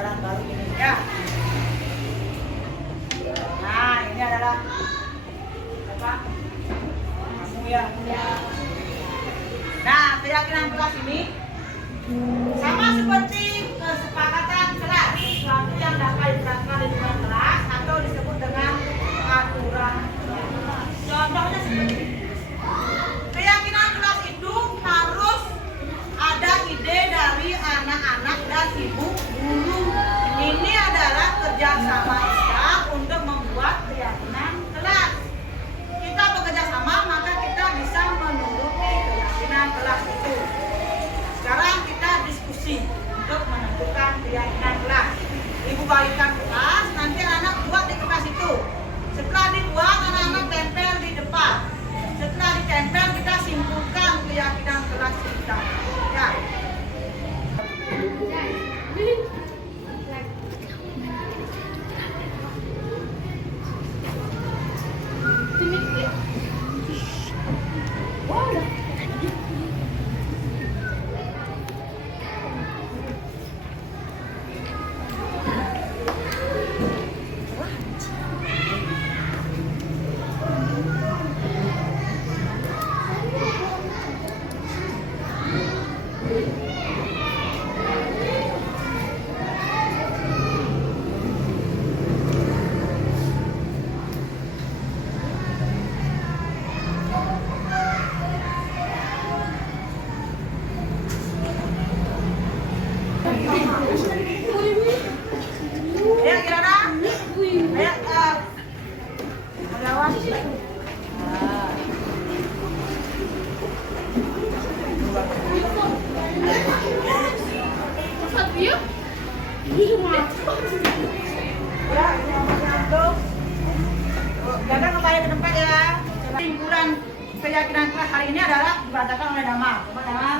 pelajaran baru ini ya. Nah, ini adalah apa? Kamu ya. Nah, keyakinan kelas ini sama seperti kesepakatan kelas, sesuatu yang dapat diterapkan di dalam kelas atau disebut dengan aturan. Contohnya seperti keyakinan kelas itu harus ada ide dari anak-anak dan ibu guru. Ini adalah kerjasama kita untuk membuat keyakinan kelas. Kita bekerja sama, maka kita bisa menuruti keyakinan kelas itu. Sekarang kita diskusi untuk menentukan keyakinan kelas. Ibu bagikan kelas, nanti anak buat di kertas itu. Setelah dibuat, anak-anak tempel di depan. Setelah ditempel, kita simpulkan keyakinan kelas kita. Ya. Ayo Kirana, ayo melawan. Sabia? Ya, ini nomornya untuk. Jaga kembali ke tempat ya. Kesimpulan keyakinan kelas hari ini adalah dibacakan oleh Dama. Coba Dama.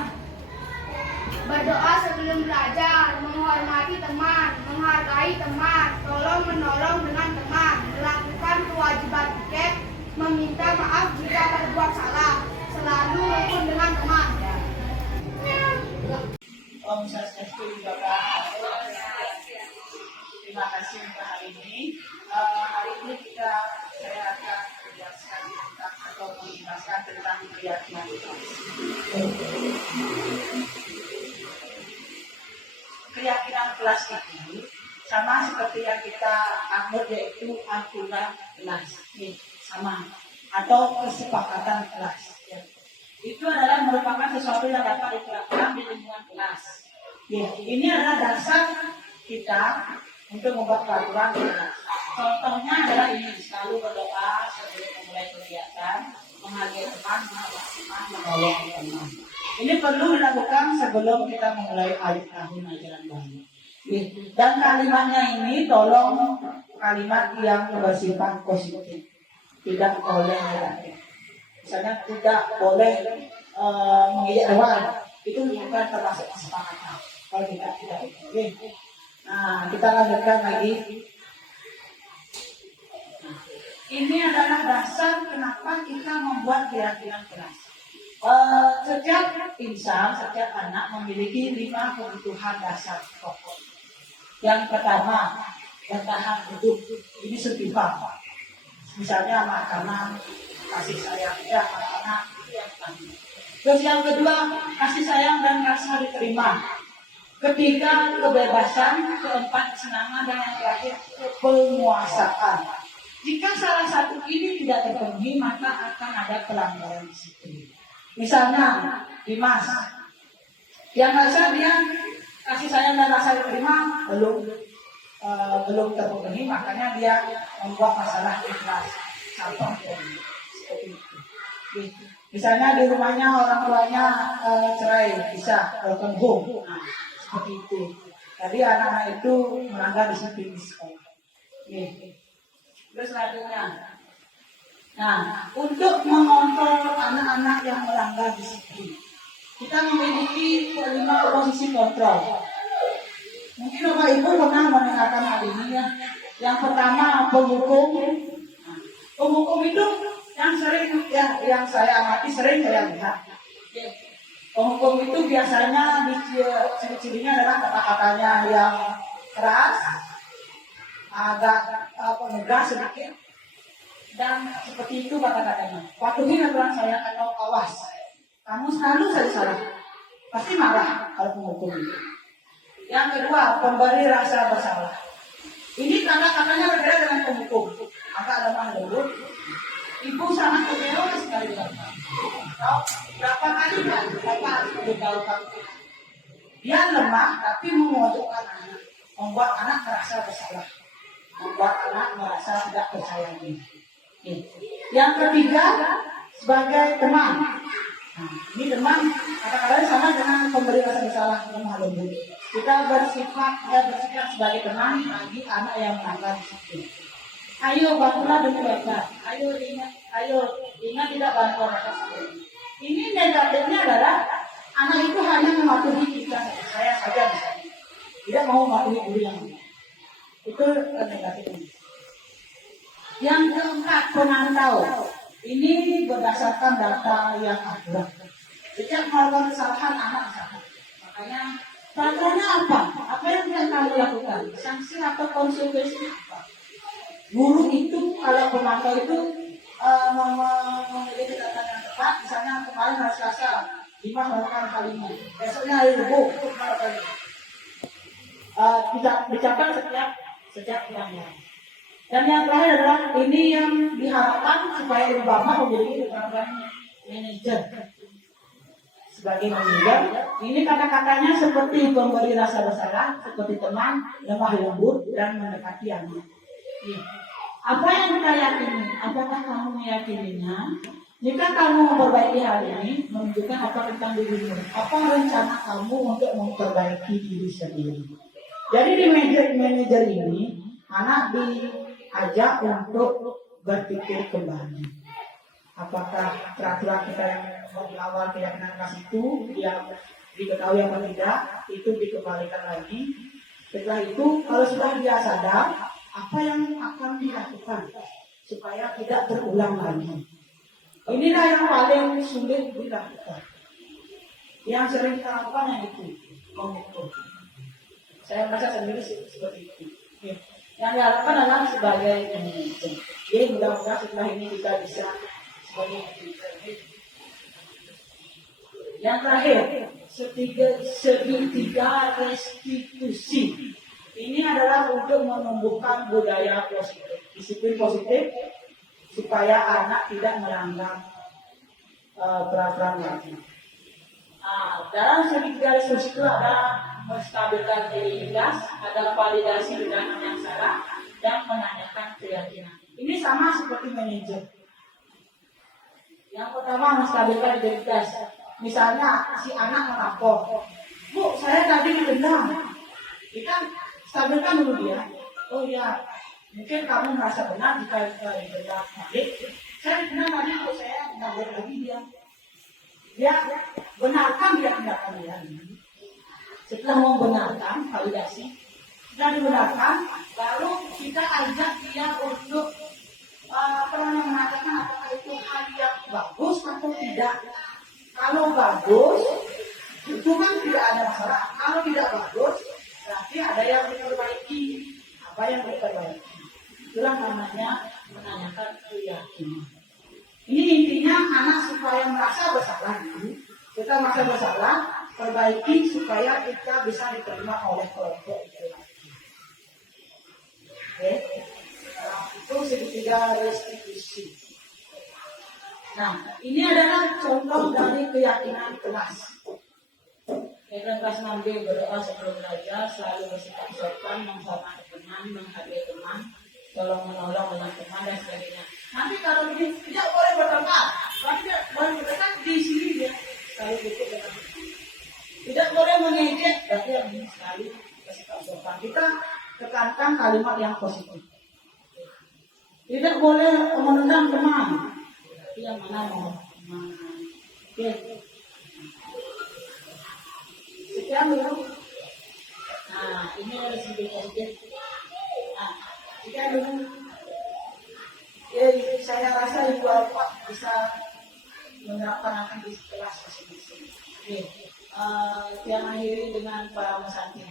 Berdoa sebelum belajar, menghormati teman, menghargai teman, tolong menolong dengan teman, melakukan kewajiban tiket, meminta maaf jika berbuat salah, selalu rukun dengan teman. Om Swastiastu Bapak. Terima kasih untuk hari ini. Hari ini saya akan menjelaskan tentang atau menjelaskan tentang keyakinan kelas. Keyakinan kelas itu sama seperti yang kita anggap yaitu aturan kelas, sama atau kesepakatan kelas. Ya. Itu adalah merupakan sesuatu yang dapat diterapkan di lingkungan kelas. Ya, ini adalah dasar kita untuk membuat peraturan kelas. Contohnya adalah ini, selalu berdoa sebelum memulai kegiatan, menghargai teman, menghargai teman, menolong teman. Ini perlu dilakukan sebelum kita memulai tahun ajaran baru. Dan kalimatnya ini tolong kalimat yang bersifat positif, tidak boleh negatif. Misalnya tidak boleh mengejek hewan, itu bukan termasuk kesepakatan. Kalau tidak. Nah, kita lanjutkan lagi. Ini adalah dasar kenapa kita membuat keyakinan kelas. Setiap insan, setiap anak memiliki 5 kebutuhan dasar pokok. Yang pertama, bertahan hidup. Ini setimpal. Misalnya makanan, kasih sayang, ya anak-anak itu yang pertama. Terus yang kedua, kasih sayang dan rasa diterima. Ketiga, kebebasan. Keempat, kesenangan. Dan yang terakhir, penguasaan. Jika salah satu ini tidak terpenuhi, maka akan ada pelanggaran disiplin. Misalnya, Dimas, yang rasa dia kasih sayang dan rasa diterima belum terpenuhi, makanya dia membuat masalah di kelas. Contoh seperti itu. Misalnya di rumahnya orang tuanya cerai, bisa broken home, seperti itu. Jadi anak-anak itu melanggar disiplin di sekolah. Terus selanjutnya, nah, untuk mengontrol anak-anak yang melanggar disiplin, kita memiliki 5 posisi kontrol. Mungkin Bapak Ibu pernah mendengarkan hal ini ya. Yang pertama, penghukum. Penghukum itu yang saya amati sering saya lihat. Penghukum itu biasanya ciri-cirinya adalah kata-katanya yang keras, agak ngegas sedikit, dan seperti itu kata-katanya. Patuhi aturan saya atau awas. Kamu selalu saja salah. Pasti marah kalau menghukum. Yang kedua, pemberi rasa bersalah. Ini kata-katanya berbeda dengan penghukum. Agak lemah lembut. Ibu sangat kecewa sekali dengan kamu. Berapa kali kan Bapak harus memberitahukan. Dia lemah tapi memojokkan anak, membuat anak merasa bersalah, membuat anak merasa tidak percaya diri. Yang ketiga, sebagai teman. Nah, ini teman kadang-kadang sama dengan pemberi rasa bersalah, lemah lembut. Kita bersikap sebagai teman bagi anak yang melanggar disiplin. Ayo bangunlah demi bapak. Ayo ingat tidak bantu rasa seperti. Ini negatifnya adalah anak itu hanya mematuhi kita, saya saja misalnya, tidak mau mematuhi guru yang lain. Itu negatifnya. Yang keempat, pemantau. Ini berdasarkan data yang akurat. Setiap melakukan kesalahan anak salah. Makanya peraturannya apa? Apa yang kamu lakukan? Sanksi atau konsekuensinya apa? Guru itu kalau pemantau itu memiliki data yang tepat. Misalnya kemarin hari Selasa 5 melakukan hal ini, besoknya hari Rabu melakukan ini. Tidak dicapai setiap bulannya. Dan yang terakhir adalah ini yang diharapkan supaya ibu bapak memiliki peran manajer. Sebagai manajer, ini kata-katanya seperti pemberi rasa bersalah, seperti teman, lemah lembut, dan mendekati anak. Apa yang kita yakini? Apakah kamu meyakininya? Jika kamu memperbaiki hal ini, menunjukkan apa tentang dirimu. Apa rencana kamu untuk memperbaiki diri sendiri? Jadi di manajer ini, anak diajak untuk berpikir kembali. Apakah peraturan kita yang di awal keyakinan keras itu yang diketahui atau tidak, itu dikembalikan lagi. Setelah itu, kalau sudah dia sadar, apa yang akan dilakukan supaya tidak terulang lagi. Inilah yang paling sulit dilakukan. Yang sering kita lakukan yang itu, mengukur. Saya merasa sendiri seperti itu. Yang diharapkan adalah sebagai manajer. Jadi mudah-mudahan setelah ini kita bisa sebagai manajer. Yang terakhir, segitiga restitusi. Ini adalah untuk menumbuhkan budaya positif, disiplin positif, supaya anak tidak melanggar peraturan lagi. Dalam segitiga restitusi itu ada menstabilkan integritas, ada validasi dengan yang salah, dan menanyakan keyakinan. Ini sama seperti manajer. Yang pertama menstabilkan integritas. Misalnya si anak melapor, Bu, saya tadi didenda. Kita stabilkan dulu dia. Oh ya, mungkin kamu merasa benar jika didenda balik. Saya benar tadi kalau saya tidak boleh lagi dia. Dia benarkan dia tindakan dia. Setelah membenarkan validasi, sudah dibenarkan, lalu kita ajak dia untuk mengatakan apakah itu hal yang bagus atau tidak. Kalau bagus, itu kan tidak ada masalah. Kalau tidak bagus, berarti ada yang diperbaiki. Apa yang diperbaiki? Itulah namanya menanyakan keyakinan. Ini intinya anak supaya merasa bersalah. Kita merasa bersalah, perbaiki supaya kita bisa diterima oleh kelompok itu lagi. Oke? Itu segitiga restitusi. Nah, ini adalah contoh dari keyakinan kelas. Keyakinan kelas 6B, berdoa sebelum belajar, selalu bersikap sopan, menghormati teman, menghargai teman, tolong menolong dengan teman dan sebagainya. Nanti kalau ini tidak boleh bertengkar, tapi boleh berdekat di sini dia selalu duduk dengan tidak boleh mengejek, berarti yang ini sekali bersikap sopan. Kita tekankan kalimat yang positif. Tidak boleh menentang teman. Yang mana mau oke. Sekian dulu. Nah, ini harus sedikit. Nah, sekian dulu. Saya rasa ibu bapak bisa menerapkan di kelas masing-masing. Oke. Yang akhiri dengan para pesantin.